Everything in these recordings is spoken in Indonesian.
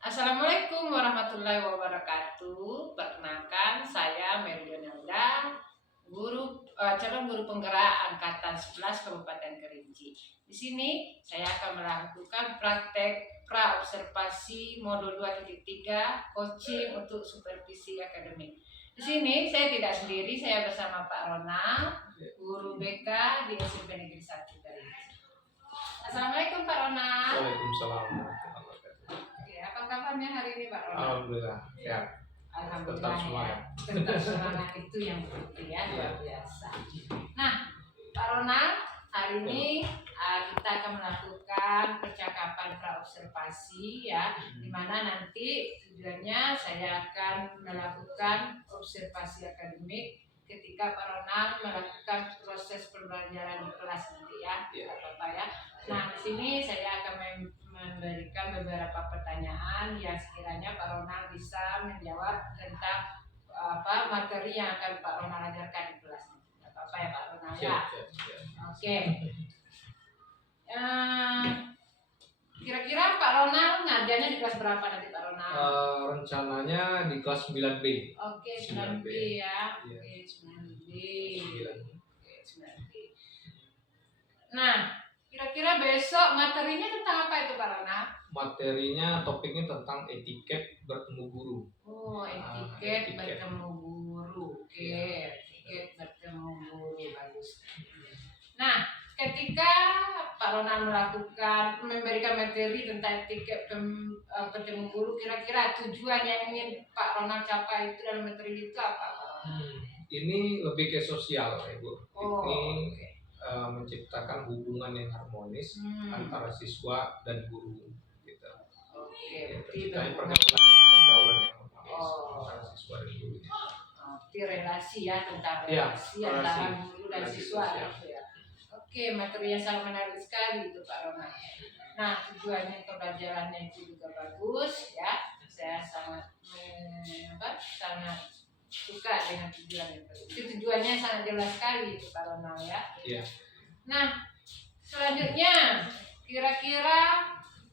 Assalamualaikum warahmatullahi wabarakatuh. Perkenalkan, saya Melionelda, calon guru penggerak angkatan 11 Kabupaten Kerinci. Di sini saya akan melakukan praktek pra observasi modul 2.3 coaching untuk supervisi akademik. Di sini saya tidak sendiri, saya bersama Pak Ronald, guru BK di SMP Negeri 1 Kerinci. Assalamualaikum Pak Ronald. Waalaikumsalam warahmatullahi wabarakatuh. Oke, apa kabarnya hari ini Pak Ronald? Alhamdulillah sehat. Alhamdulillah, Tetap semangat. Tetap semangat itu yang penting ya, luar biasa. Nah, Pak Ronald, hari ini kita akan melakukan percakapan praobservasi ya, di mana nanti tujuannya saya akan melakukan observasi akademik ketika Pak Ronald melakukan proses pembelajaran di kelas nanti ya, Bapak ya. Nah, di sini saya akan memberikan beberapa pertanyaan yang sekiranya Pak Ronald bisa menjawab tentang materi yang akan Pak Ronald ajarkan di kelas nanti. Apa ya Pak Ronald ya? Oke. Kira-kira Pak Ronald ngajarnya di kelas berapa nanti Pak Ronald? Rencananya di kelas 9B. Oke, 9B ya. Iya. Oke, 9B. Oke, 9B. Nah, kira-kira besok materinya tentang apa itu Pak Ronald? Materinya topiknya tentang etiket bertemu guru. Oh, etiket bertemu guru. Oke, etiket bertemu guru, bagus. Nah, ketika Pak Ronald memberikan materi tentang etiket bertemu guru, kira-kira tujuan yang ingin Pak Ronald capai itu dalam materi itu apa? Ini lebih ke sosial, Ibu. Oh, ini okay. Menciptakan hubungan yang harmonis antara siswa dan guru. Gitu. Oke, pergaulan yang harmonis antara siswa dan guru. Relasi ya, tentang relasi antara guru dan siswa gitu ya. Oke, materi yang sangat menarik sekali itu Pak Ronald. Nah, tujuannya pembelajarannya itu juga bagus ya. Saya sangat suka dengan tujuan itu. Tujuannya sangat jelas sekali itu Pak Ronald ya. Iya. Nah, selanjutnya kira-kira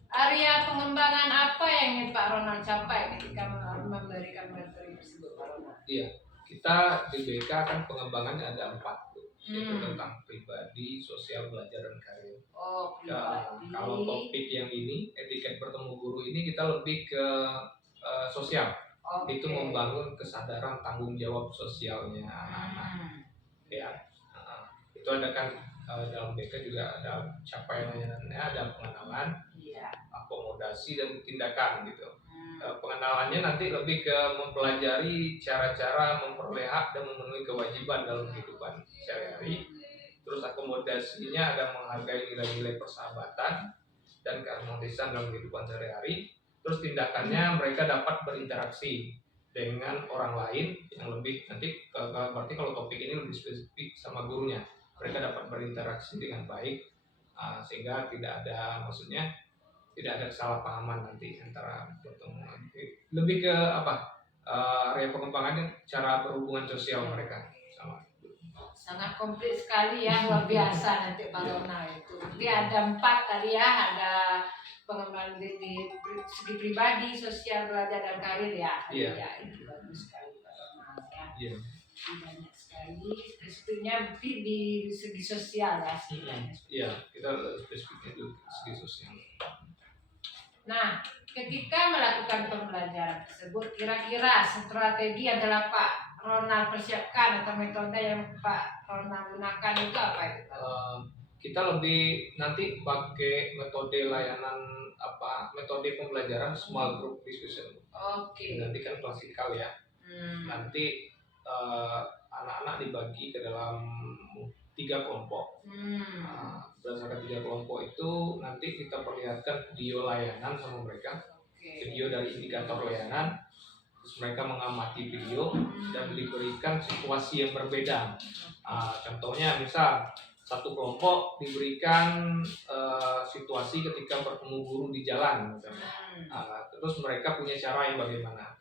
area pengembangan apa yang ingin Pak Ronald capai ketika memberikan materi tersebut Pak Ronald? Iya, kita di BK kan pengembangannya ada 4 tuh, yaitu tentang pribadi, sosial, belajar dan karir. Oh, pribadi. Kalau topik yang ini etiket bertemu guru ini kita lebih ke sosial. Okay. Itu membangun kesadaran tanggung jawab sosialnya anak-anak. Ya, itu ada kan dalam BK juga ada capaian layanannya, ada pengenalan, akomodasi dan tindakan gitu. Pengenalannya nanti lebih ke mempelajari cara-cara memperoleh hak dan memenuhi kewajiban dalam kehidupan sehari-hari. Terus akomodasinya ada menghargai nilai-nilai persahabatan dan keharmonisan dalam kehidupan sehari-hari. Terus tindakannya mereka dapat berinteraksi dengan orang lain yang lebih nanti berarti kalau topik ini lebih spesifik sama gurunya, mereka dapat berinteraksi dengan baik sehingga tidak ada kesalahpahaman nanti antara pertemuan. Lebih ke area pengembangannya cara berhubungan sosial mereka sama. Sangat komplit sekali ya, luar biasa nanti Pak Ronald itu. Jadi ada 4 tadi ya, ada pengembangan di segi pribadi, sosial, belajar dan karir ya. Iya. Ya, itu bagus sekali Pak Ronald ya. Iya. Banyak sekali spesifiknya di segi sosial ya. Iya, kita spesifiknya di segi sosial. Nah, ketika melakukan pembelajaran tersebut, kira-kira strategi adalah Pak Ronald persiapkan atau metode yang Pak Ronald gunakan itu apa itu? Kita lebih nanti pakai metode layanan metode pembelajaran small group discussion. Oke. Nanti kan klasikal ya. Nanti anak-anak dibagi ke dalam 3 kelompok. Berdasarkan 3 kelompok itu nanti kita perlihatkan video layanan sama mereka. Video dari indikator layanan. Terus mereka mengamati video dan diberikan situasi yang berbeda. Contohnya misal satu kelompok diberikan situasi ketika bertemu guru di jalan misalnya. Terus mereka punya cara yang bagaimana.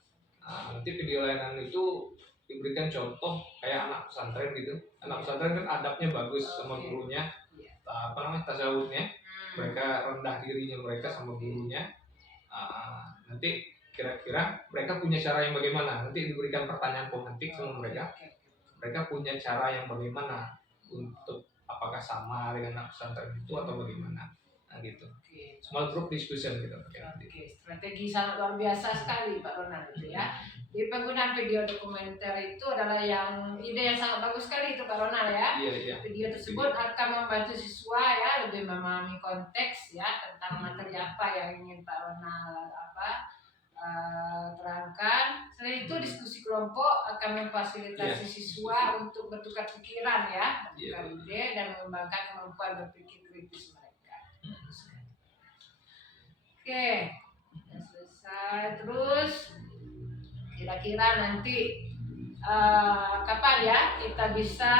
Nanti video layanan itu diberikan contoh kayak anak pesantren gitu. Anak pesantren kan adabnya bagus sama gurunya, tasawufnya. Mereka rendah dirinya mereka sama gurunya. Nanti kira-kira mereka punya cara yang bagaimana? Nanti diberikan pertanyaan pemantik sama mereka. Mereka punya cara yang bagaimana untuk apakah sama dengan anak pesantren itu atau bagaimana? Nah gitu. Small group discussion gitu. Strategi sangat luar biasa sekali Pak Ronald itu ya. Di penggunaan video dokumenter itu adalah ide yang sangat bagus sekali itu Pak Ronald ya. Iya. Video tersebut akan membantu siswa ya lebih memahami konteks ya tentang materi apa yang ingin Pak Ronald terangkan. Selain itu diskusi kelompok akan memfasilitasi siswa untuk bertukar pikiran ya, bertukar ide dan mengembangkan kemampuan berpikir kritis mereka. Oke, sudah selesai. Terus kira-kira nanti kapan ya kita bisa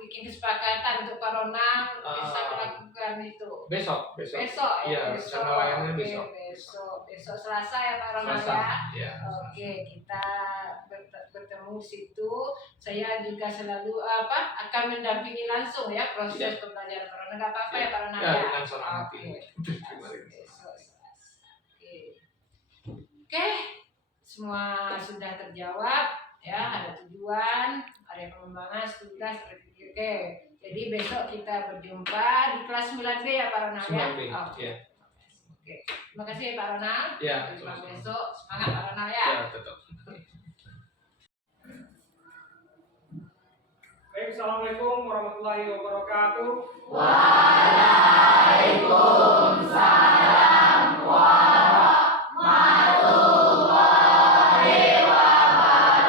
bikin kesepakatan untuk Pak Ronald bisa melakukan itu? Besok ya. Besok layarnya besok Selasa ya Pak Ronald ya. Oke, kita bertemu situ. Saya juga selalu akan mendampingi langsung ya proses pembelajaran Pak Ronald. Enggak apa-apa ya Pak Ronald ya. Dengan senang hati. Oke. Semua sudah terjawab ya, ada tujuan, ada pengembangan, tugas, strategi. Oke. Jadi besok kita berjumpa di kelas 9B ya Pak Ronald ya. 9B. Oke. Terima kasih ya Pak Ronald. Ya. Jumpa besok. Semangat Pak Ronald ya. Ya, tetap. Baik, Assalamualaikum warahmatullahi wabarakatuh. Waalaikumsalam warahmatullahi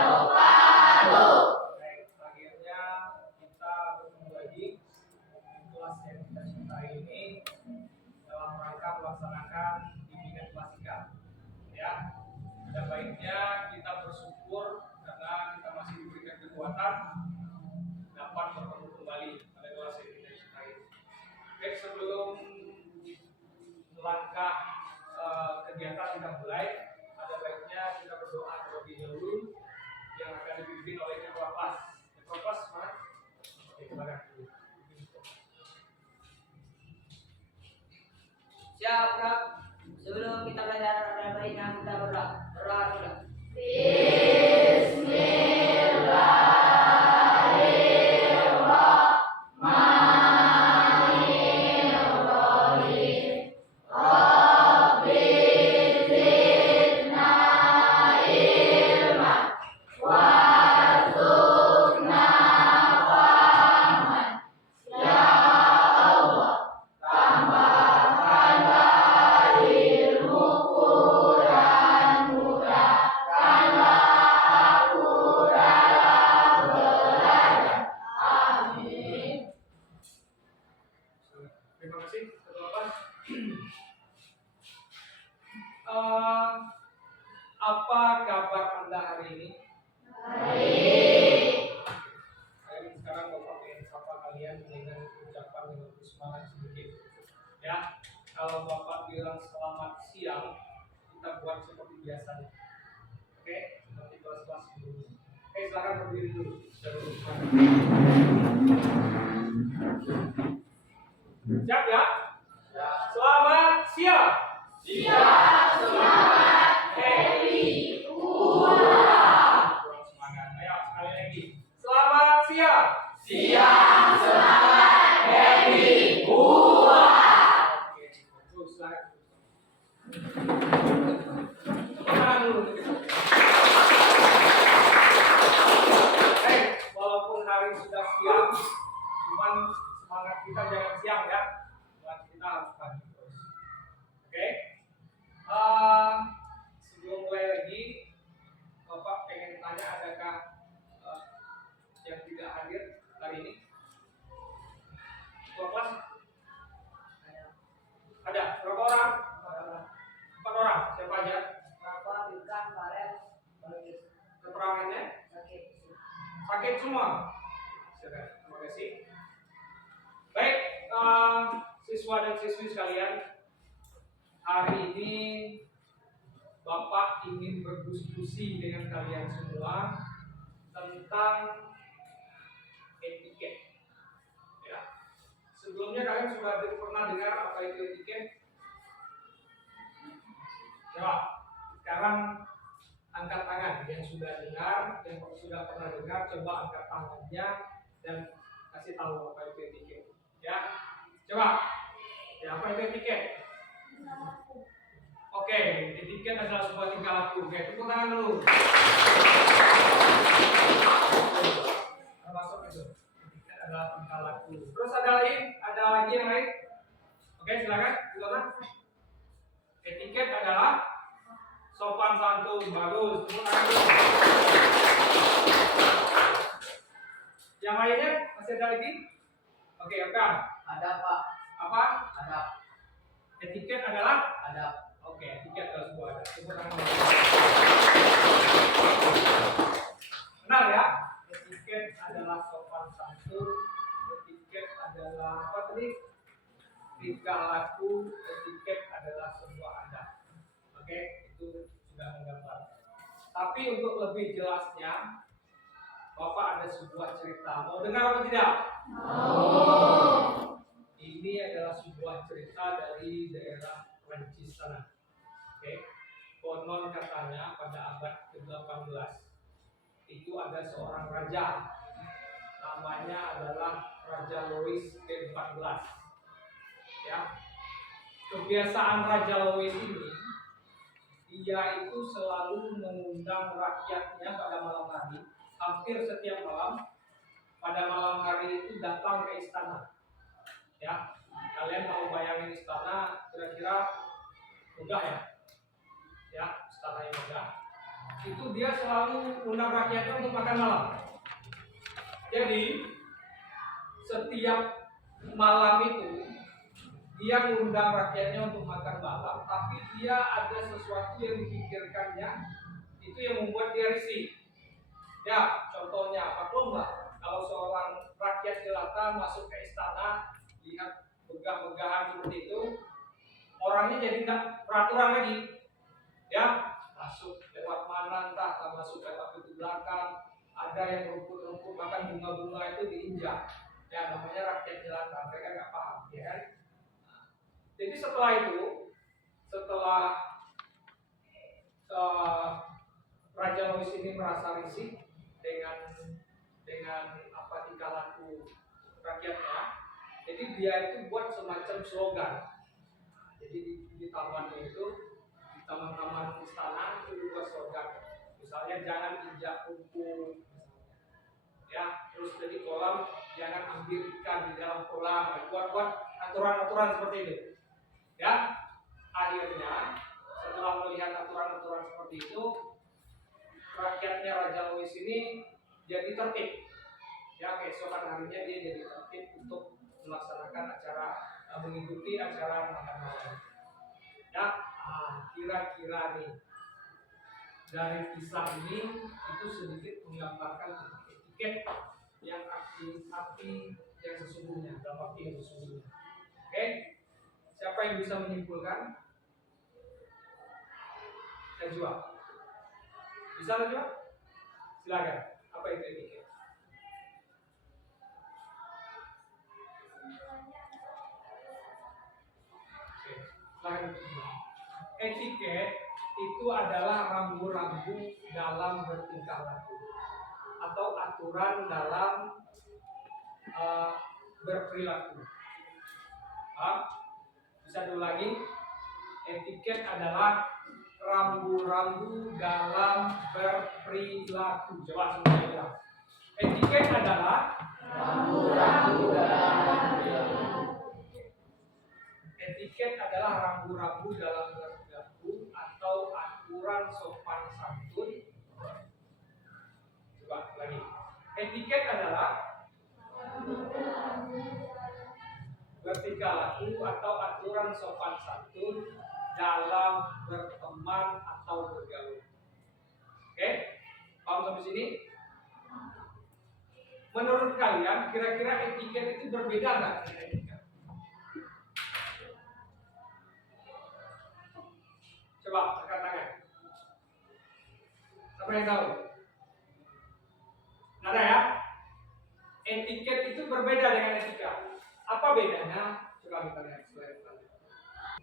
wabarakatuh. Baik, akhirnya kita bertemu lagi di kelas yang kita cintai ini dalam rangka melaksanakan bimbingan klasika. Ya, ada baiknya kita bersyukur karena kita masih diberikan kekuatan dapat bertemu kembali pada kelas yang kita cintai. Baik, sebelum melangkah kegiatan kita mulai, ada baiknya kita berdoa terlebih dahulu yang akan dipimpin oleh ketua kelas. Ketua kelas mana? Oke, silakan. Siap, Kak. Sebelum kita belajar, ada baiknya kita berdoa dulu. Bismillahirrahmanirrahim. Rabbi zidna ilman warzuqna fahman. Ya Allah, tambahkanlah ilmu Quran, mudahkanlah aku dalam belajar. Amin. Terima kasih, ketua kelas. Apa kabar Anda hari ini? Baik. Sekarang Bapak ingin sapa kalian dengan ucapan yang lebih semangat sedikit. Ya, kalau Bapak bilang selamat siang, kita buat seperti biasanya. Oke, seperti kelas-kelas sebelumnya. Oke, silakan berdiri dulu. Siap ya? Selamat siang. Siap, semangat, happy, hurra. Kurang semangat. Ayo sekali lagi. Selamat siang. Siap, semangat, happy, hurra. Oke, terus silakan. Tangan dulu. Walaupun hari sudah siang, cuman semangat kita jangan siang ya. Semangat kita harus pagi terus. Oke. Sebelum mulai lagi, Bapak pengen tanya adakah yang tidak hadir hari ini? Ketua kelas? Ada. Berapa orang? 4 orang. Siapa aja? Bapak, Bilkan, Baret, Keterangannya? Sakit semua. Silakan. Terima kasih. Baik, siswa dan siswi sekalian, hari ini Bapak ingin berdiskusi dengan kalian semua tentang etiket. Ya. Sebelumnya kalian sudah pernah dengar apa itu etiket? pernah dengar, coba angkat tangannya dan kasih tahu apa itu etiket. Ya, coba. Ya, apa itu etiket? Oke, etiket adalah sebuah tingkah laku. Oke, tepuk tangan dulu. Masuk itu. Etiket adalah tingkah laku. Terus ada lagi yang lain? Oke, silakan. Silakan. Etiket adalah sopan santun. Bagus. Tepuk tangan dulu. Yang lainnya masih ada lagi? Oke, apa? Ada Pak. Apa? Ada. Etiket adalah? Ada. Oke, etiket adalah sebuah adab. Tepuk tangan. Benar ya? Etiket adalah sopan santun. Etiket adalah apa tadi? Tingkah laku. Etiket adalah sebuah adab. Oke, itu sudah menggambar. Tapi untuk lebih jelasnya, Bapak ada sebuah cerita. Mau dengar apa tidak? Mau. Ini adalah sebuah cerita dari daerah Prancis sana. Oke. Konon katanya pada abad ke-18 itu ada seorang raja. Namanya adalah Raja Louis ke-14. Ya. Kebiasaan Raja Louis ini, dia itu selalu mengundang rakyatnya pada malam hari. Hampir setiap malam pada malam hari itu datang ke istana. Ya, kalian mau bayangin istana kira-kira megah ya? Ya, istana yang megah. Itu dia selalu undang rakyatnya untuk makan malam. Jadi setiap malam itu dia mengundang rakyatnya untuk makan malam, tapi dia ada sesuatu yang dipikirkannya itu yang membuat dia risih. Ya, contohnya apa? Coba kalau seorang rakyat jelata masuk ke istana, lihat megah-megahan seperti itu, orangnya jadi tidak peraturan lagi. Ya, masuk lewat mana entah, masuk lewat pintu belakang, ada yang rumput-rumput bahkan bunga-bunga itu diinjak. Ya, namanya rakyat jelata, mereka nggak paham, ya kan? Jadi setelah itu, setelah Raja Louis ini merasa risih dengan apa tingkah laku rakyatnya, jadi dia itu buat semacam slogan. Jadi di tamannya itu, di taman-taman istana itu dibuat slogan. Misalnya jangan injak rumput, ya. Terus di kolam jangan ambil ikan di dalam kolam. Buat aturan-aturan seperti itu, ya. Akhirnya setelah melihat aturan-aturan seperti itu, rakyatnya Raja Louis ini jadi tertib. Ya, keesokan harinya dia jadi tertib untuk melaksanakan acara, mengikuti acara makan malam. Ya, kira-kira nih dari kisah ini itu sedikit menggambarkan etiket yang arti yang sesungguhnya, dalam arti yang sesungguhnya. Oke, siapa yang bisa menyimpulkan? Najwa. Bisa Najwa? Silakan. Apa itu etiket? Oke, silakan. Etiket itu adalah rambu-rambu dalam bertingkah laku atau aturan dalam berperilaku. Bisa diulangi? Etiket adalah rambu-rambu dalam berperilaku. Coba semuanya bilang. Etiket adalah rambu-rambu dalam berperilaku. Etiket adalah rambu-rambu dalam berperilaku atau aturan sopan santun. Coba lagi. Etiket adalah bertingkah laku atau aturan sopan santun dalam berteman atau bergaul. Oke? Paham sampai sini? Menurut kalian, kira-kira etiket itu berbeda nggak dengan etika? Coba angkat tangan. Siapa yang tahu? Ada ya? Etiket itu berbeda dengan etika. Apa bedanya? Coba kita lihat slide selanjutnya.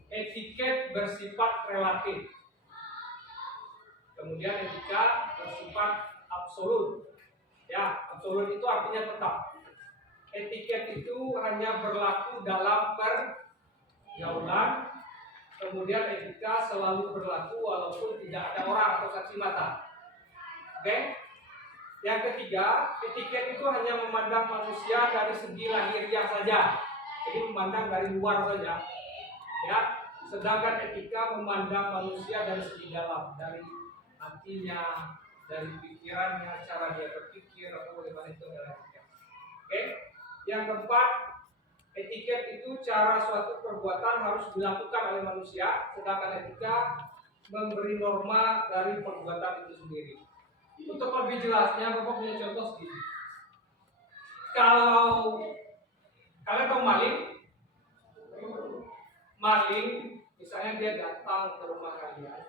Etiket bersifat relatif. Kemudian etika bersifat absolut. Ya, absolut itu artinya tetap. Etiket itu hanya berlaku dalam pergaulan. Kemudian etika selalu berlaku walaupun tidak ada orang atau saksi mata. Oke? Yang ketiga, etiket itu hanya memandang manusia dari segi lahiriah saja. Jadi memandang dari luar saja. Ya. Sedangkan etika memandang manusia dari segi dalam, dari hatinya, dari pikirannya, cara dia berpikir atau bagaimana itu adalah etika. Oke? Yang keempat, etiket itu cara suatu perbuatan harus dilakukan oleh manusia, sedangkan etika memberi norma dari perbuatan itu sendiri. Untuk lebih jelasnya, Bapak punya contoh segini. Kalau kalian tahu maling, misalnya dia datang ke rumah kalian,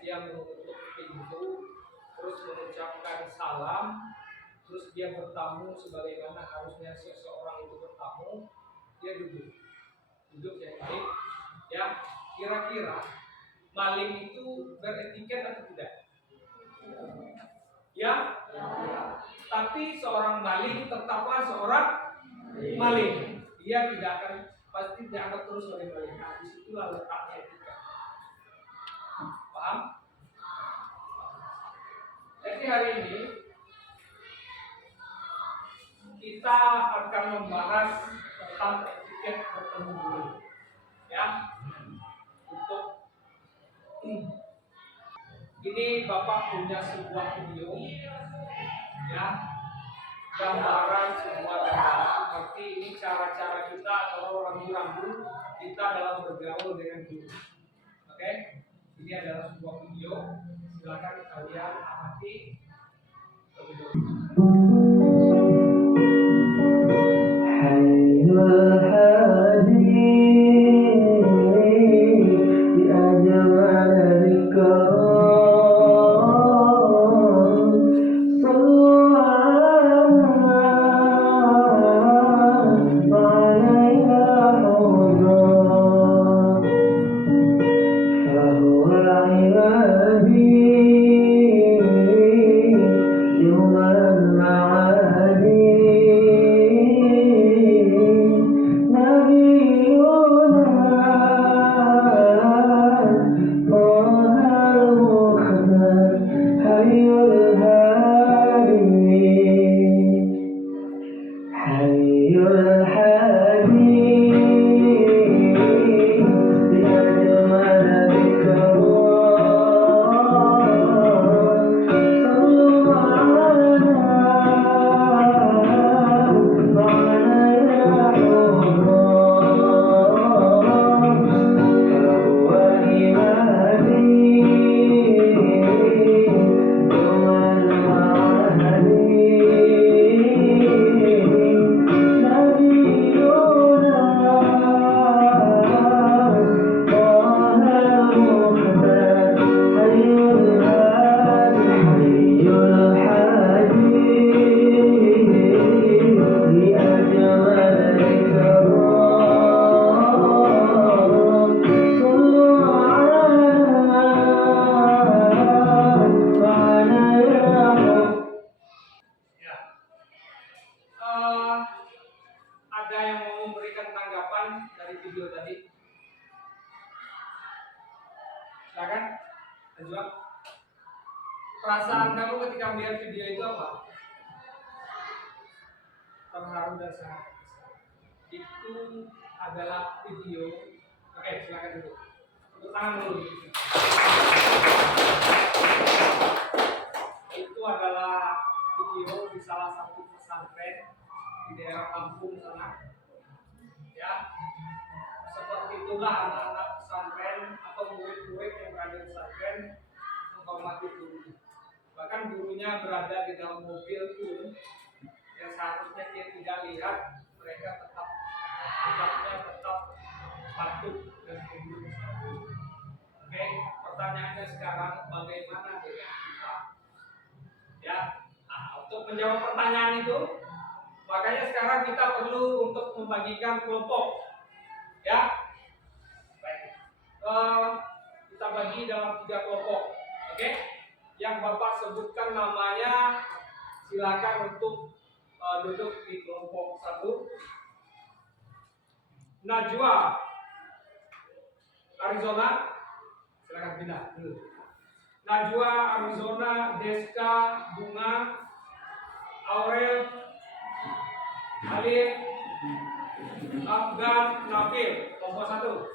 dia mengetuk pintu, terus mengucapkan salam, terus dia bertamu sebagaimana harusnya seseorang itu bertamu, dia duduk yang baik. Ya, kira-kira maling itu beretiket atau tidak? Ya, tapi seorang maling tetaplah seorang maling. Dia tidak akan pasti dianggap terus sebagai maling. Nah, disitulah letaknya etika. Paham? Jadi hari ini kita akan membahas tentang etiket bertemu guru. Ya, untuk ini Bapak punya sebuah video, ya, gambaran sebuah gambaran seperti ini cara-cara kita atau rambu-rambu kita dalam bergaul dengan guru. Oke, ini adalah sebuah video. Silakan kalian amati terlebih dahulu. Ada yang mau memberikan tanggapan dari video tadi? Silakan, Najwa. Perasaan kamu ketika melihat video itu apa? Terharu dan sangat berkesan. Itu adalah video. Oke, silakan dulu. Tepuk tangan dulu. Itu adalah video di salah satu pesantren di daerah Lampung sana. Ya, seperti itulah anak-anak pesantren atau murid-murid yang berada di pesantren menghormati guru. Bahkan gurunya berada di dalam mobil pun yang seharusnya dia tidak lihat, mereka tetap patuh dan tunduk sama guru. Oke, pertanyaannya sekarang bagaimana dengan kita? Ya, untuk menjawab pertanyaan itu, makanya sekarang kita perlu untuk membagikan kelompok. Ya, baik. Kita bagi dalam 3 kelompok. Oke, yang Bapak sebutkan namanya silakan untuk duduk di kelompok 1. Najwa Arizona, silakan pindah dulu. Najwa Arizona, Deska, Bunga, Aurel, Alif, Afgan, Nafil, kelompok 1.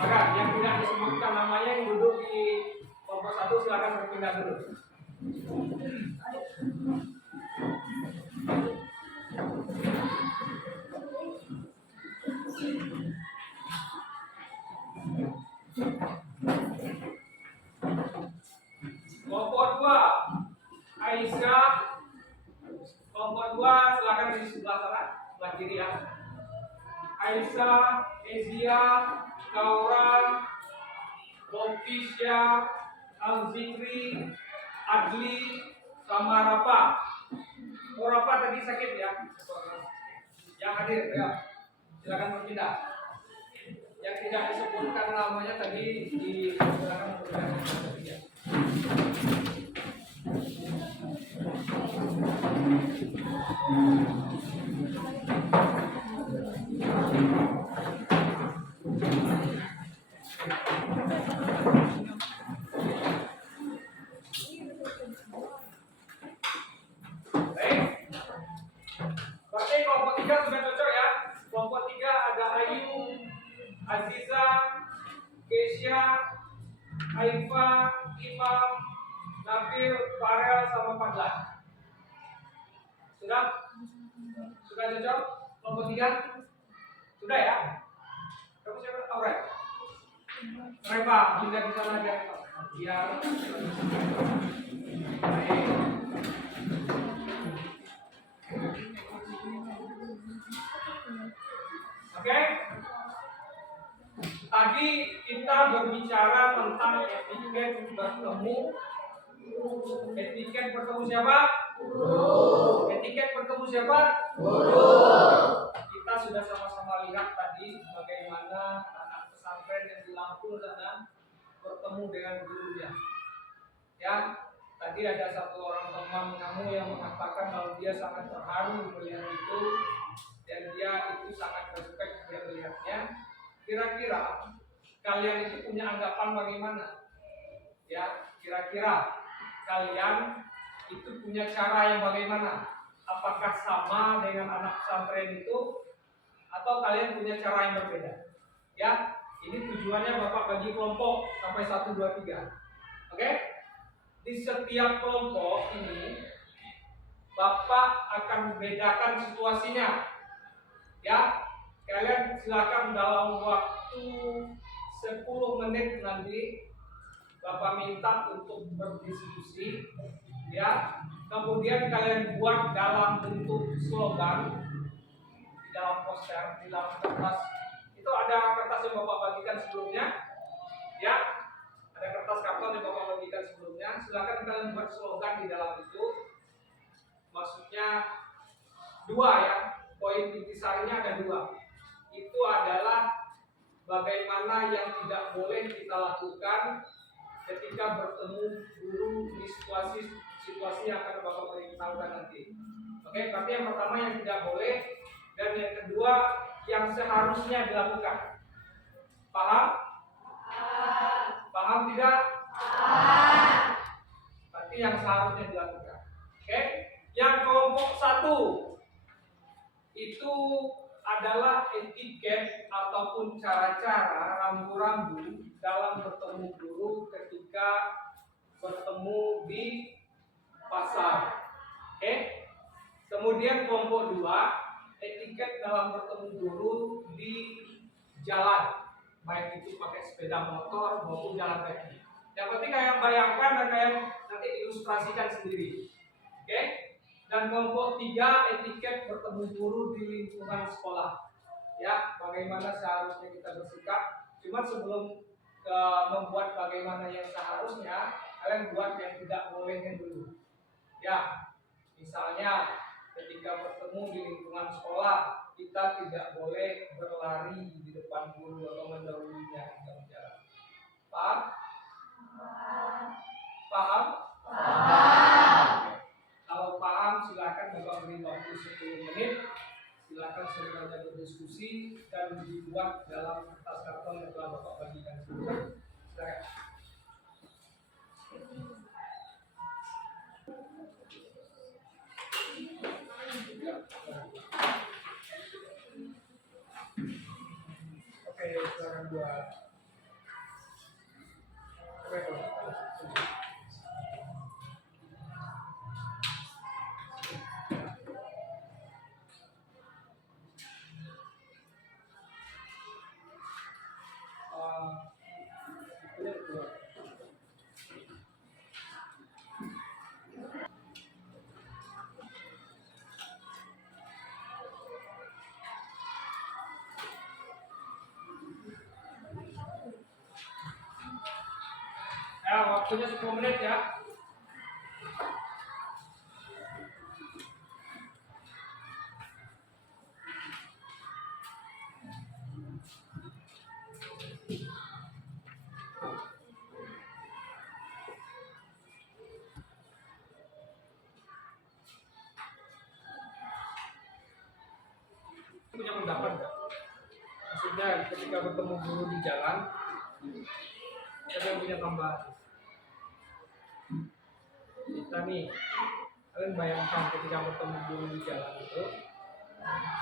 Silakan yang tidak disebutkan namanya yang duduk di kelompok 1 silakan berpindah dulu. Kelompok 2 Aisyah, kelompok 2 silakan di sebelah sana, sebelah kiri ya. Aisyah, Ezia, Kaura, Bofisya, Al-Zikri, Adli, sama Rafa. Oh, Rafa tadi sakit ya? Yang hadir ya, silakan berpindah. Yang tidak disebutkan namanya tadi silakan berpindah. Berarti kelompok 3 sudah cocok ya. Kelompok 3 ada Ayu, Aziza, Kesia, Aifa, Imam, Nabil, Farel, sama Fadlan. Sudah? Sudah cocok? Kelompok 3? Sudah ya? Kamu siapa? Aurel? Reva, pindah di sana aja. Biar baik. Oke? Tadi kita berbicara tentang etiket bertemu. Etiket bertemu siapa? Guru. Etiket bertemu siapa? Guru. Kita sudah sama-sama lihat tadi bagaimana anak pesantren yang di Lampung sana bertemu dengan gurunya. Ya, tadi ada satu orang teman kamu yang mengatakan kalau dia sangat terharu melihat itu dan dia itu sangat respect dia melihatnya. Kira-kira kalian itu punya anggapan bagaimana? Ya, kira-kira kalian itu punya cara yang bagaimana? Apakah sama dengan anak pesantren itu atau kalian punya cara yang berbeda? Ya, ini tujuannya Bapak bagi kelompok sampai 1, 2, 3. Oke? Di setiap kelompok ini Bapak akan membedakan situasinya. Ya, kalian silakan dalam waktu 10 menit nanti Bapak minta untuk berdiskusi, ya. Kemudian kalian buat dalam bentuk slogan di dalam poster, di dalam kertas. Itu ada kertas yang Bapak bagikan sebelumnya, ya. Ada kertas karton yang Bapak bagikan sebelumnya. Silakan kalian buat slogan di dalam itu. Maksudnya 2 ya. Poin intisarinya ada 2. Itu adalah bagaimana yang tidak boleh kita lakukan ketika bertemu guru di situasi yang akan Bapak beritahukan nanti. Oke, berarti yang pertama yang tidak boleh dan yang kedua yang seharusnya dilakukan. Paham? Paham tidak? Berarti yang seharusnya dilakukan. Oke, yang kelompok 1 itu adalah etiket ataupun cara-cara rambu-rambu dalam bertemu guru ketika bertemu di pasar. Oke. Kemudian kelompok 2, etiket dalam bertemu guru di jalan, baik itu pakai sepeda motor maupun jalan kaki. Yang penting kalian bayangkan dan kalian nanti ilustrasikan sendiri. Oke. Dan kelompok 3, etiket bertemu guru di lingkungan sekolah. Ya, bagaimana seharusnya kita bersikap. Cuma sebelum membuat bagaimana yang seharusnya, kalian buat yang tidak bolehnya dulu. Ya, misalnya ketika bertemu di lingkungan sekolah, kita tidak boleh berlari di depan guru atau mendahulunya dalam jalan. Paham? Paham? Paham. dibuat dalam kertas karton yang telah Bapak bagikan. Silakan. Oke, silakan buat. Ini dua. Ya, waktunya 10 menit ya. Punya pendapat nggak? Maksudnya ketika bertemu guru di jalan, ada yang punya tambahan. Kita nih, kalian bayangkan ketika bertemu guru di jalan itu,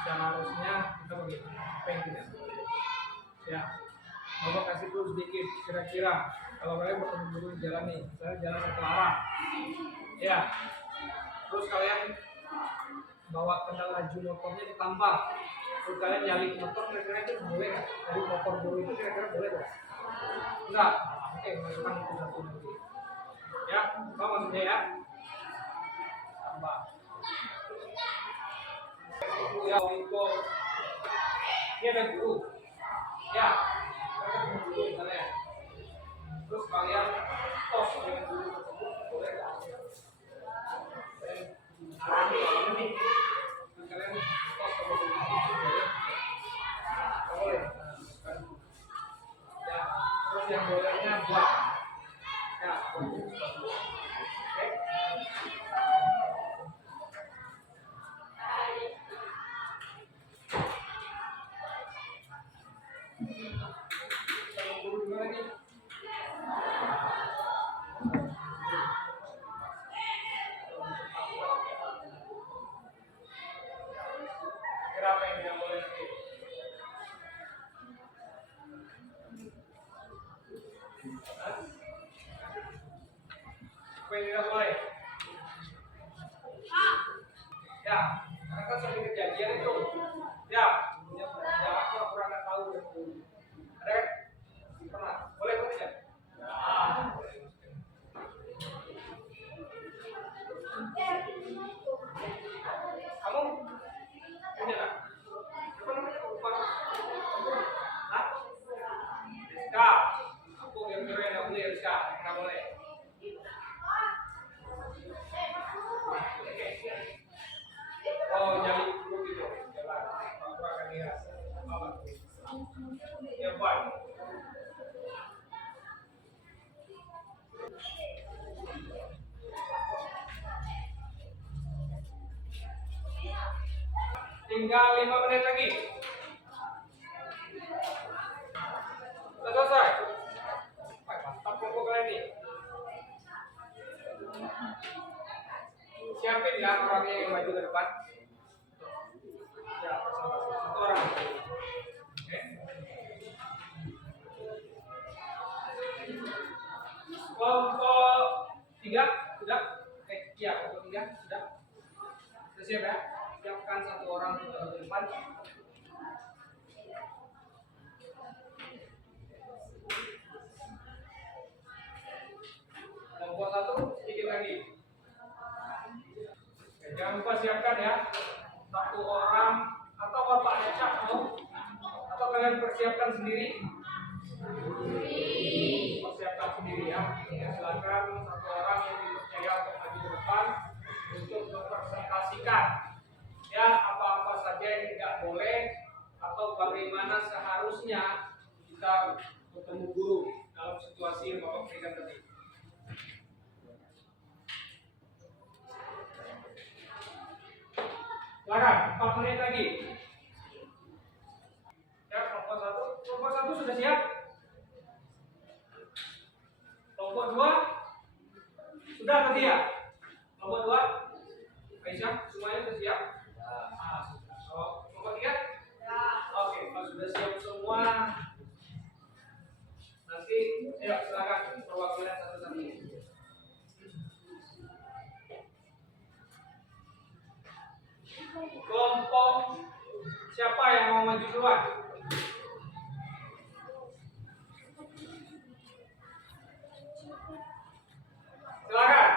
seharusnya kita begitu, apa yang tidak boleh. Ya, Bapak kasih dulu sedikit kira-kira kalau kalian bertemu guru di jalan nih, misalnya jalan satu arah, ya, terus kalian bawa kendal laju motornya ditambah, terus kalian nyalip motor, kira-kira itu boleh nggak? Dari motor guru itu kira-kira boleh nggak? Enggak, oke, masukkan itu satu nanti. Ya, apa maksudnya ya? Tambah. Itu ya, itu. Ini ada guru. Ya, ada guru misalnya. Terus kalian tos dengan guru tersebut boleh nggak? Arahnya ini. Terus kalian tos dengan guru tersebut boleh? Boleh. Ya, terus yang bolehnya buat. Ya, oke. Guru gimana nih? Kira apa yang tidak boleh nanti? Apa yang tidak boleh? Ya, karena kan sering kejadian itu. Ya, ya aku pura-pura nggak tahu. Ada kan? Pernah? Boleh tidak? Ya, boleh. Kamu punya nggak? Apa namanya? Lupa. Hah? Rizka. Aku kira-kira yang nggak boleh Rizka. Nggak boleh. Oh, jadi dulu gitu. Jalan. Aku akan lihat. Apa? Ya, baik. Tinggal 5 menit lagi. Sudah selesai. Wah, mantap kelompok kalian nih. Siapin ya orangnya yang maju ke depan. Ya, presentasi. Satu orang. Oke. Kelompok 3 sudah? Iya, kelompok 3 sudah. Sudah siap ya? Siapkan satu orang di depan. Kelompok 1 sedikit lagi. Oke, jangan lupa siapkan ya. Satu orang atau bapaknya mau atau kalian persiapkan sendiri? Persiapkan sendiri ya. Ya, silakan satu orang yang dipercaya untuk maju ke depan untuk mempresentasikan ya apa-apa saja yang tidak boleh atau bagaimana seharusnya kita bertemu guru dalam situasi yang Bapak berikan tadi. Silakan, 4 menit lagi. Ya, Kelompok 2 sudah tadi ya? Kelompok 2 Aisyah, semuanya sudah siap? Sudah. Oh, kelompok 3? Ya. Oke, kalau sudah siap semua, nanti ayo silakan perwakilan satu-satu. Kelompok siapa yang mau maju duluan? Silakan.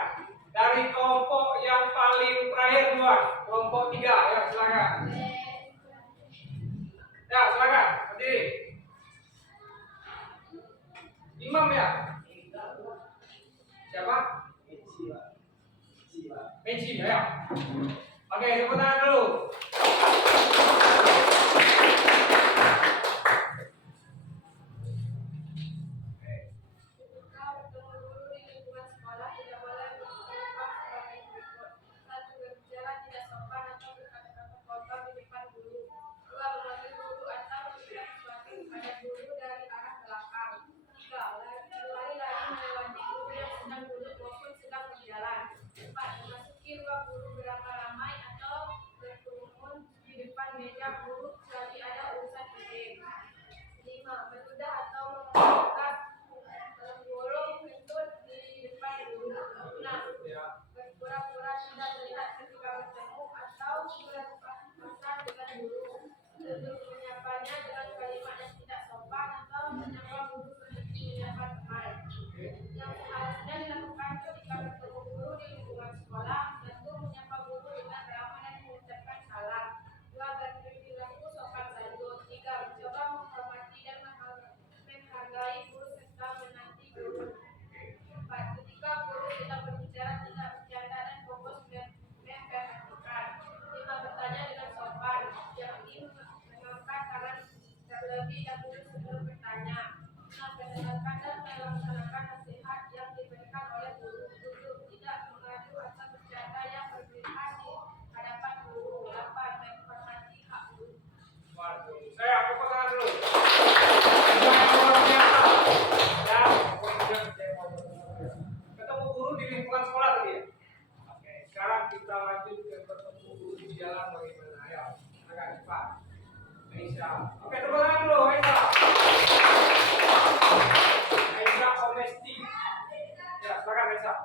Dari kelompok yang paling terakhir duluan, kelompok 3 ya silakan. Ya silakan, berdiri. Imam ya? Siapa? Benci ya. Oke, tepuk tangan dulu. Saya tepuk tangan dulu. Ketemu guru di lingkungan sekolah tadi ya? Oke, sekarang kita lanjut ke bertemu guru di jalan bagaimana? Ayo, agak cepat. Aisyah. Oke, tepuk tangan dulu, Aisyah. Aisyah Omesti. Ya, silakan Aisyah.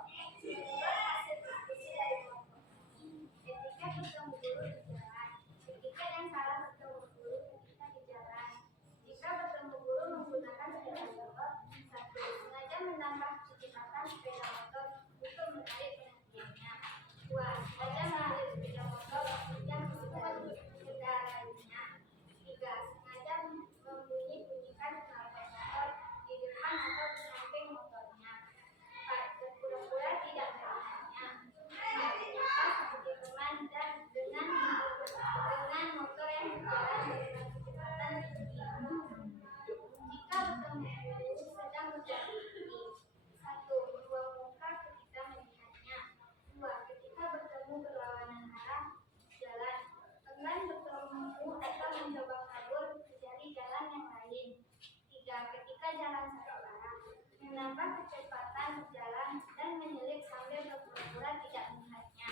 Menambah kecepatan berjalan dan menyelip sambil berpura-pura tidak melihatnya.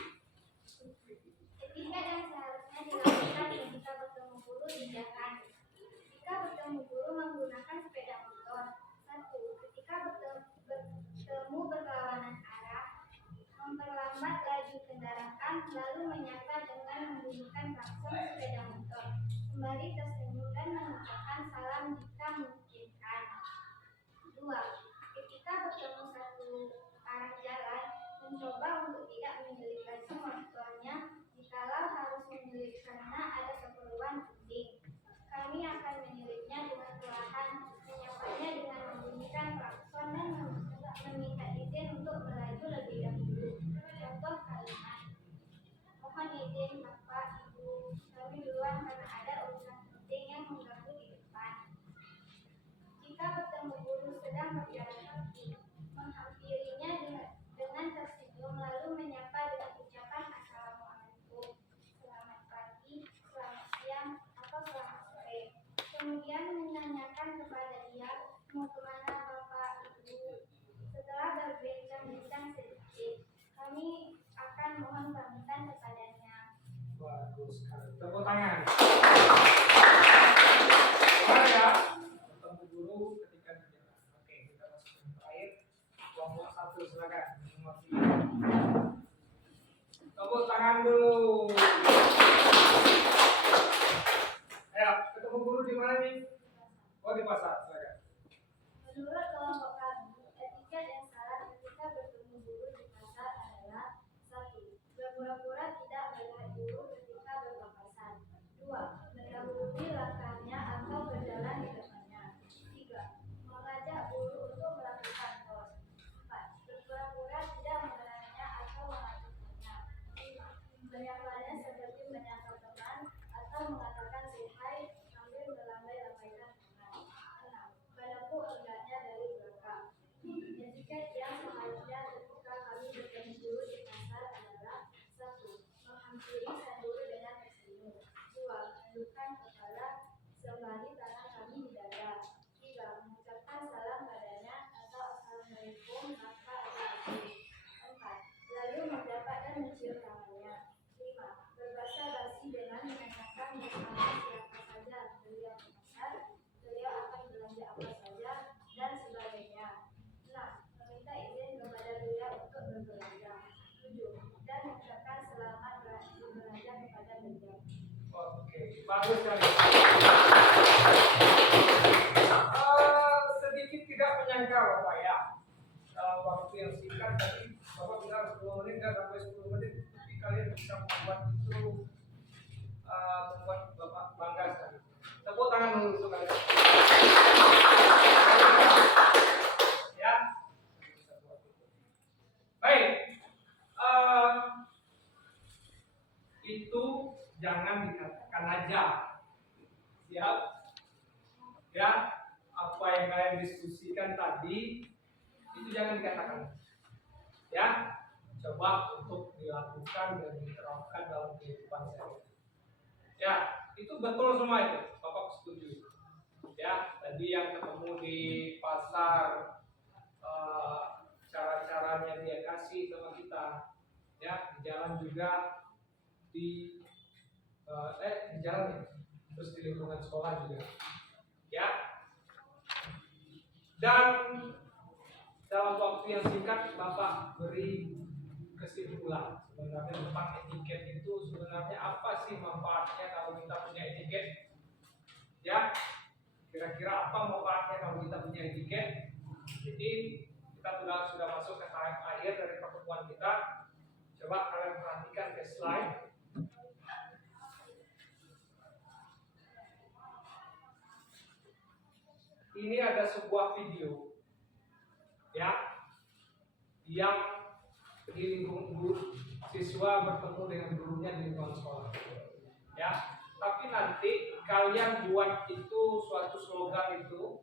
Etika yang seharusnya dilakukan ketika bertemu guru di jalan. Ketika bertemu guru menggunakan sepeda motor. 1. Ketika bertemu berlawanan arah, memperlambat laju kendaraan lalu menyapa dengan membunyikan klakson sepeda motor. Sembari tersenyum dan mengucapkan salam jika memungkinkan. 2. Ketika bertemu satu arah jalan, mencoba untuk tidak menyelip laju motornya jikalau harus menyelip karena ada keperluan penting. Kami akan menyelipnya dengan perlahan, menyapanya dengan membunyikan klakson dan meminta izin untuk melaju lebih dahulu. Contoh kalimat, mohon izin Bapak, Ibu, kami duluan karena ada urusan penting yang mengganggu di depan. Jika bertemu guru sedang berjalan kaki, menghampirinya dengan tersenyum lalu menyapa dengan ucapan Assalamualaikum, selamat pagi, selamat siang, atau selamat sore. Kemudian menanyakan kepada dia, mau kemana Bapak, Ibu. Setelah tangan. Gimana ya? Bertemu guru ketika di jalan. Oke, kita masuk yang terakhir. Kelompok 1 silakan. Nomor 3. Tepuk tangan dulu. Ayo, ketemu guru di mana nih? Oh, di pasar. Silakan. Menurut kelompok kami, etiket yang salah ketika bertemu guru di pasar adalah 1. Berpura-pura tidak melihat guru ketika berpapasan. 2. Mendahului langkahnya atau berjalan di depannya. 3. Mengajak guru untuk melakukan tos. 4. Berpura-pura tidak mengenalnya atau mengaturkannya. 5. Menyapanya seperti menyapa teman atau mengatakan hai sambil melambai-lambaikan tangan. 6. Menepuk enggaknya dari belakang. Etiket yang seharusnya ketika kami bertemu guru di pasar adalah 1. Menghampiri sang guru dengan tersenyum. 2. Menundukkan kepala sembari tangan kami di dada. 3. Mengucapkan salam padanya atau assalamualaikum tanpa ada izin. 4. Lalu mendapat dan mencium tangannya. 5. Berbahasa basi dengan menanyakan bersama siapa saja beliau ke pasar, beliau akan belanja apa saja, dan sebagainya. 6. Meminta izin kepada beliau untuk berbelanja. 7. Dan mengucapkan selamat berbelanja kepada beliau. Oke, bagus sekali. Sedikit tidak menyangka Bapak ya, dalam waktu yang singkat tadi Bapak bilang 10 menit dan sampai 10 menit, tapi kalian bisa membuat itu membuat Bapak bangga sekali. Tepuk tangan dulu untuk kalian. Ya. Baik. Itu jangan dikatakan aja. Siap? Ya, apa yang kalian diskusikan tadi itu jangan dikatakan. Ya, coba untuk dilakukan dan diterapkan dalam kehidupan sehari-hari. Ya, itu betul semua itu. Bapak setuju. Ya, tadi yang ketemu di pasar, cara-caranya dia kasih sama kita. Ya, di jalan juga di jalan ya, terus di lingkungan sekolah juga. Ya, dan dalam waktu yang singkat Bapak beri kesimpulan sebenarnya tentang etiket itu sebenarnya apa sih manfaatnya kalau kita punya etiket? Ya, kira-kira apa manfaatnya kalau kita punya etiket? Jadi kita sudah masuk ke tahap akhir dari pertemuan kita. Coba kalian perhatikan ke slide. Ini ada sebuah video ya yang di lingkungan guru, siswa bertemu dengan gurunya di lingkungan sekolah ya, tapi nanti kalian buat itu suatu slogan itu,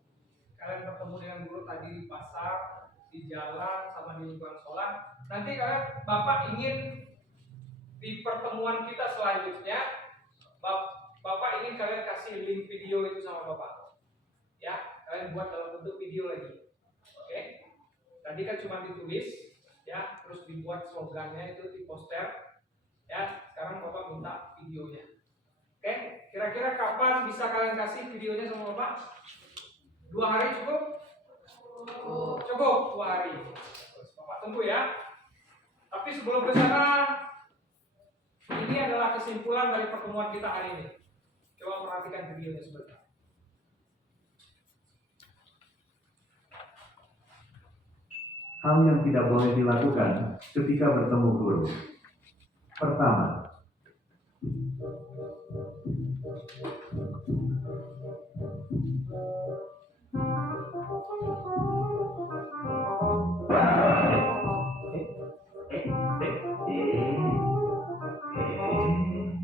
kalian bertemu dengan guru tadi di pasar, di jalan, sama di lingkungan sekolah. Nanti kalian, Bapak ingin di pertemuan kita selanjutnya Bapak ingin kalian kasih link video itu sama Bapak ya, kalian buat dalam bentuk video lagi. Oke, tadi kan cuma ditulis ya, terus dibuat slogannya itu di poster ya. Sekarang Bapak minta videonya. Oke, kira-kira kapan bisa kalian kasih videonya sama Bapak? 2 hari cukup? Cukup 2 hari. Terus Bapak tunggu ya. Tapi sebelum ke sana, ini adalah kesimpulan dari pertemuan kita hari ini. Coba perhatikan videonya sebentar. Hal yang tidak boleh dilakukan ketika bertemu guru. Pertama,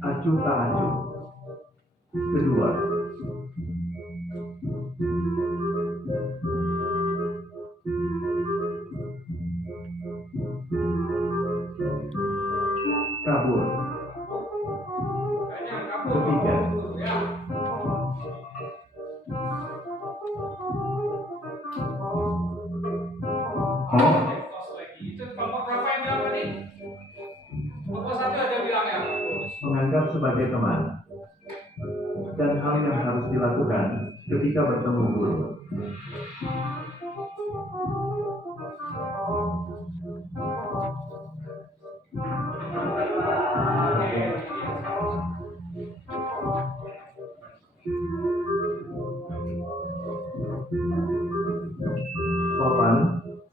acuh tak acuh. Kedua, kabur. Ketiga, Itu kelompok berapa yang bilang tadi? Kelompok 1 ada bilang ya. menganggap sebagai teman. dan hal yang harus dilakukan ketika bertemu guru. Sopan,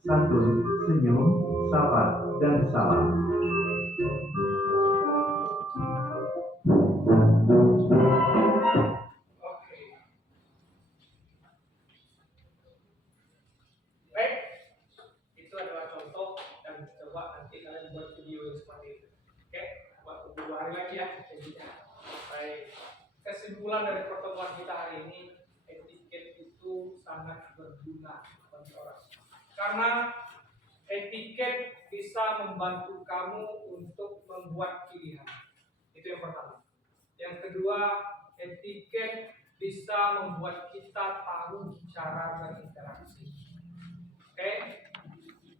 santun, senyum, sapa, dan salam. Oke. Baik, itu adalah contoh dan coba nanti kalian buat video yang seperti itu. Oke, buat beberapa hari lagi ya. Baik, kesimpulan dari pertemuan kita hari ini, etiket itu sangat berguna bagi orang. Karena etiket bisa membantu kamu untuk membuat pilihan. Itu yang pertama. Yang kedua, etiket bisa membuat kita tahu cara berinteraksi. Oke?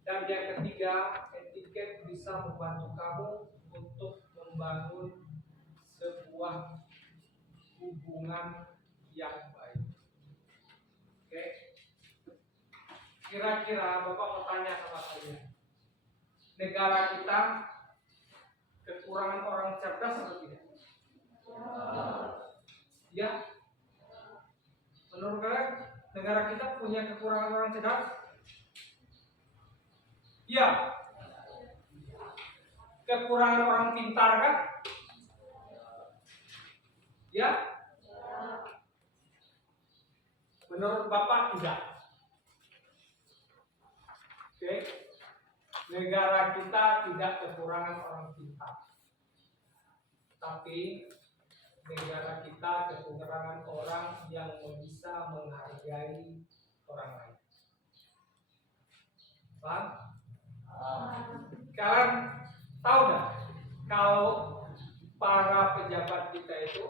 Dan yang ketiga, etiket bisa membantu kamu untuk membangun sebuah hubungan yang baik. Oke? Kira-kira Bapak mau tanya sama kalian, negara kita kekurangan orang cerdas atau tidak? Ya. Menurut kalian, negara kita punya kekurangan orang cerdas? Ya. Kekurangan orang pintar kan? Ya. Menurut Bapak tidak. Oke. Negara kita tidak kekurangan orang pintar. Tapi negara kita kekurangan orang yang bisa menghargai orang lain. Paham? Kalian tahu nggak kalau para pejabat kita itu,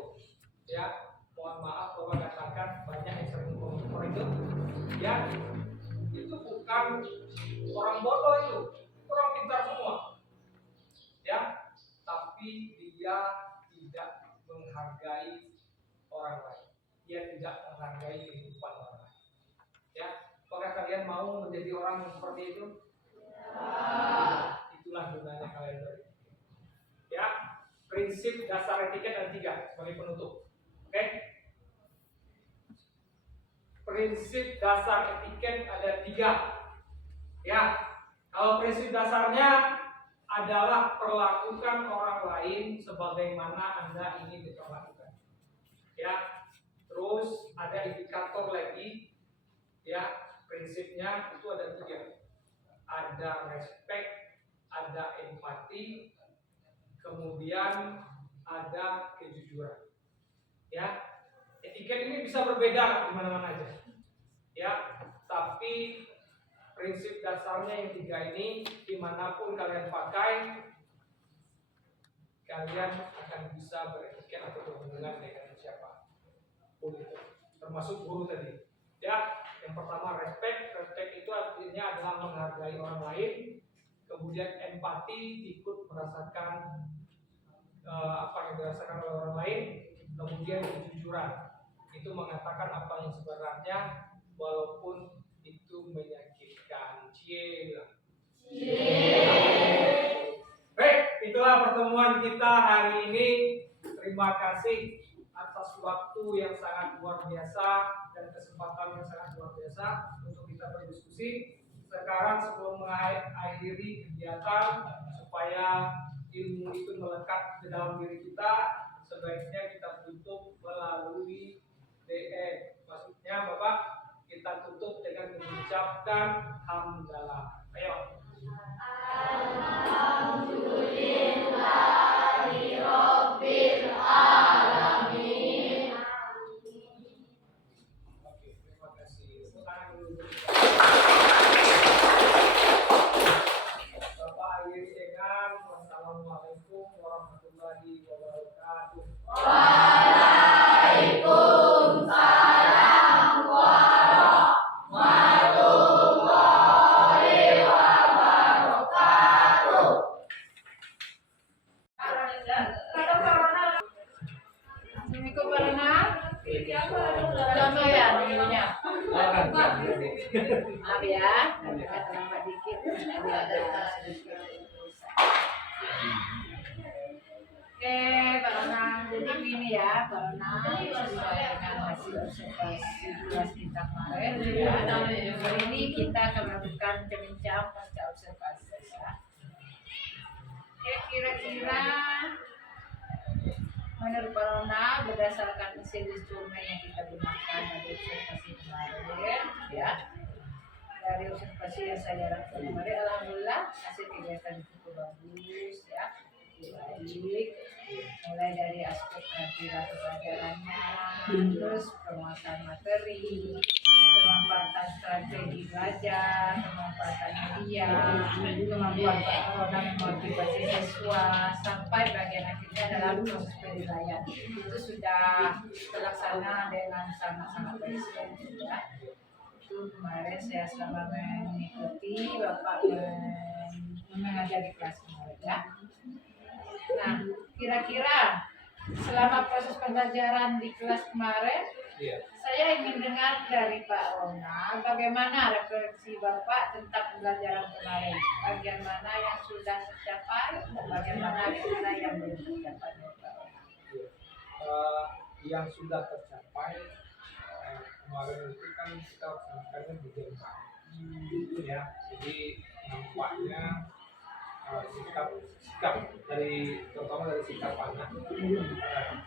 ya, mohon maaf Bapak katakan banyak yang sering komentar itu, ya, itu bukan orang bodoh itu orang pintar semua, ya, tapi dia tidak menghargai orang lain, dia tidak menghargai kehidupan orang lain, ya. Apakah kalian mau menjadi orang yang seperti itu? Itulah gunanya kalian berpikir. Ya, prinsip dasar etiket ada 3 sebagai penutup. Oke? Prinsip dasar etiket ada 3. Ya, kalau prinsip dasarnya adalah perlakukan orang lain sebagaimana Anda ingin diperlakukan. Ya, terus ada indikator lagi. Ya, prinsipnya itu ada 3. Ada respect, ada empati, kemudian ada kejujuran. Ya, etiket ini bisa berbeda di mana-mana aja. Ya, tapi prinsip dasarnya yang 3 ini dimanapun kalian pakai, kalian akan bisa beretiket atau berhubungan dengan siapa pun itu, termasuk guru tadi. Ya, yang pertama respect itu artinya adalah menghargai orang lain. Kemudian empati, ikut merasakan apa yang dirasakan oleh orang lain. Kemudian kejujuran, itu mengatakan apa yang sebenarnya walaupun itu menyakitkan. Baik, itulah pertemuan kita hari ini. Terima kasih atas waktu yang sangat luar biasa dan kesempatan yang sangat luar biasa untuk kita berdiskusi. Sekarang sebelum mengakhiri kegiatan supaya ilmu itu melekat ke dalam diri kita, sebaiknya kita tutup melalui DM. Maksudnya Bapak, kita tutup dengan mengucapkan hamdalah. Ayo. Alhamdulillahirabbil alamin. Oke, terima kasih. Tangan dulu. Bapak akhiri dengan wassalamualaikum warahmatullahi wabarakatuh. Waalaikumsalam warahmatullahi agak terlambat dikit tadi ada sedikit urusan. Oke, Pak Ronald. Jadi begini ya, Pak Ronald, sesuai dengan hasil observasi kelas kita kemarin, ya. Hari ini kita akan melakukan bincang pasca observasi. Ya. Oke, kira-kira menurut Pak Ronald berdasarkan hasil instrumen yang kita gunakan dari observasi kemarin, ya. Dari observasi yang saya lakukan kemarin, alhamdulillah hasil kegiatan cukup bagus, ya. Baik, mulai dari aspek keterampilan pembelajarannya, terus penguasaan materi, pemanfaatan strategi belajar, pemanfaatan media, kemampuan Pak Ronald memotivasi siswa, sampai bagian akhirnya dalam proses penilaian itu sudah terlaksana dengan sangat-sangat baik sekali, ya. Itu kemarin saya selama mengikuti Bapak mengajar di kelas kemarin, ya. Nah, kira-kira selama proses pembelajaran di kelas kemarin, saya ingin dengar dari Pak Ronald bagaimana refleksi Bapak tentang pembelajaran kemarin. Bagian mana yang sudah tercapai dan bagaimana kita yang belum tercapai, Pak Ronald. Yang sudah tercapai kemarin itu kan kita laksanakannya di jam ya. Jadi nampaknya sikap dari terutama dari sikap anak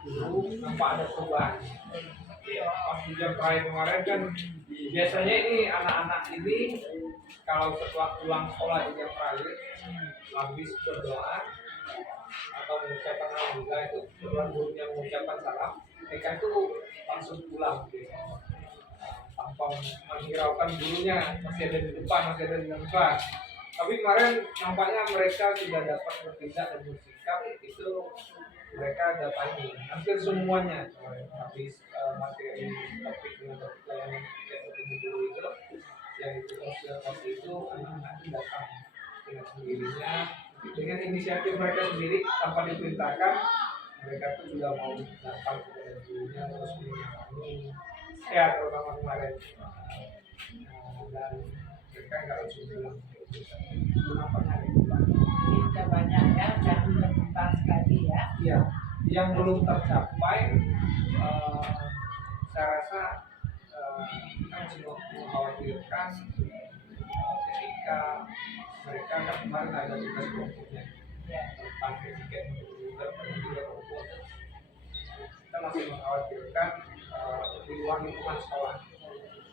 dulu nampak ada perubahan. Pas di jam terakhir kemarin kan biasanya ini anak-anak ini kalau setelah pulang sekolah di jam terakhir habis berdoa atau mengucapkan alhamdulillah itu setelah gurunya mengucapkan salam, mereka itu langsung pulang tanpa menghiraukan gurunya masih ada di depan, masih ada di dalam kelas. Tapi kemarin nampaknya mereka sudah dapat bertindak dan bersikap, itu mereka datangi hampir semuanya habis materi topik dengan topik layanan dulu itu yang itu observasi itu anak-anak datang dengan sendirinya dengan inisiatif mereka sendiri tanpa diperintahkan, mereka tuh juga mau datang kepada gurunya terus menyamai ya terutama kemarin dan mereka nggak langsung bilang Tidak banyak ya, dan berkembang sekali ya. Iya, yang belum tercapai, saya rasa kita masih mengkhawatirkan ketika mereka kan kemarin ada tugas kelompoknya tentang etiket untuk kelompok. Kita masih mengkhawatirkan di luar lingkungan sekolah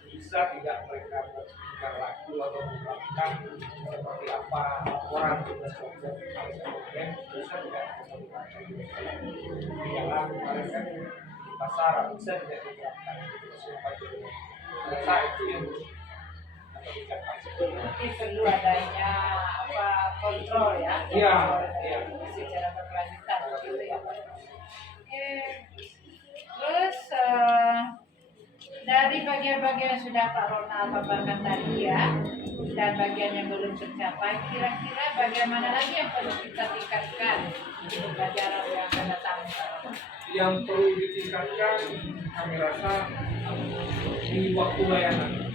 bisa tidak mereka berlaku atau menerapkan seperti apa laporan tugas kelompok kemudian bisa tidak di dalam mereka di pasar bisa tidak diterapkan itu yang atau dicapai Berarti perlu adanya kontrol ya, secara berkelanjutan gitu ya. Oke. Terus dari bagian-bagian yang sudah Pak Ronald paparkan tadi ya, dan bagian yang belum tercapai, kira-kira bagaimana lagi yang perlu kita tingkatkan di pembelajaran yang akan datang? Yang perlu ditingkatkan kami rasa di waktu layanan.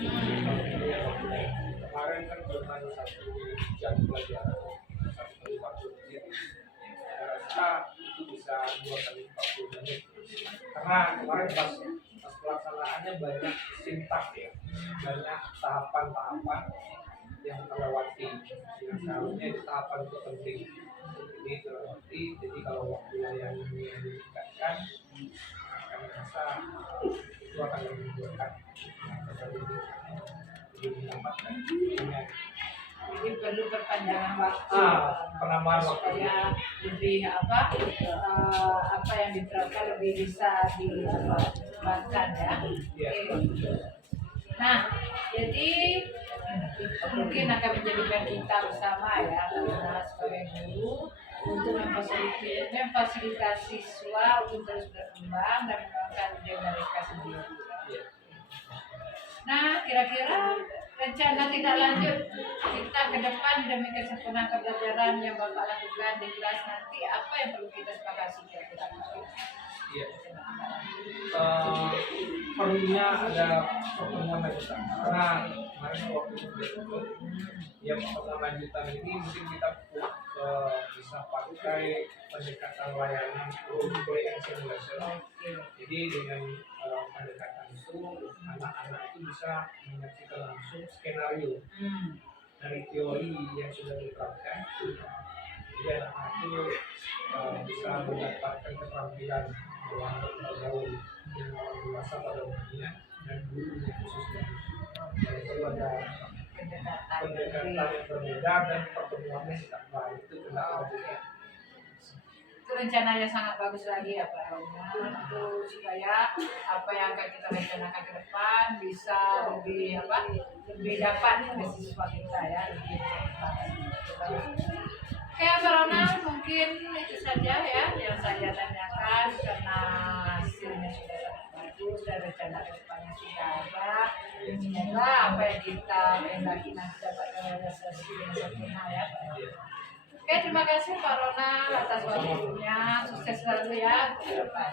Kemarin kan dengan 1 jam pelajaran 1 kali 40 menit, saya rasa itu bisa 2 kali 40 menit karena kemarin pas pelaksanaannya banyak sintak ya, banyak tahapan-tahapan yang terlewati yang seharusnya itu tahapan itu penting ini terlewati. Jadi kalau waktu yang ditingkatkan kami rasa itu akan menimbulkan lebih mendapatkan Jadi perlu perpanjangan waktu, penambahan waktu supaya lebih apa yang diterapkan lebih bisa dikembangkan ya. Oke. Nah, jadi itu mungkin akan menjadikan kita bersama ya, karena sebagai guru untuk memfasilitasi siswa untuk terus berkembang dan mengembangkan ide mereka sendiri. Nah, kira-kira rencana tidak lanjut kita ke depan demi kesempurnaan pembelajaran yang Bapak lakukan di kelas nanti, apa yang perlu kita sepakati kira-kira? Iya. Rencana. Perlunya ada pertemuan lanjutan karena kemarin waktu itu ya pertemuan lanjutan ini mungkin kita bisa pakai pendekatan layanan play and simulation. Jadi dengan pendekatan itu anak-anak itu bisa menyaksikan langsung skenario dari teori yang sudah diterapkan. Jadi anak-anak itu bisa mendapatkan keterampilan dalam bergaul dengan orang dewasa pada umumnya dan gurunya khususnya. Itu ada pendekatan yang berbeda dan pertemuannya sangat baik. Itu kenapa Itu rencananya sangat bagus lagi ya Pak Rona, untuk supaya apa yang akan kita rencanakan ke depan bisa lebih dapat dari siswa kita ya, lebih Oke Pak Rona, mungkin itu saja ya yang saya tanyakan karena hasilnya sudah sangat bagus dan rencana ke depannya sudah ada. Semoga apa yang kita hendaki nanti dapat realisasi dengan sempurna ya Pak Rona. Oke, terima kasih Pak Rona atas waktunya. Sukses selalu ya ke depan.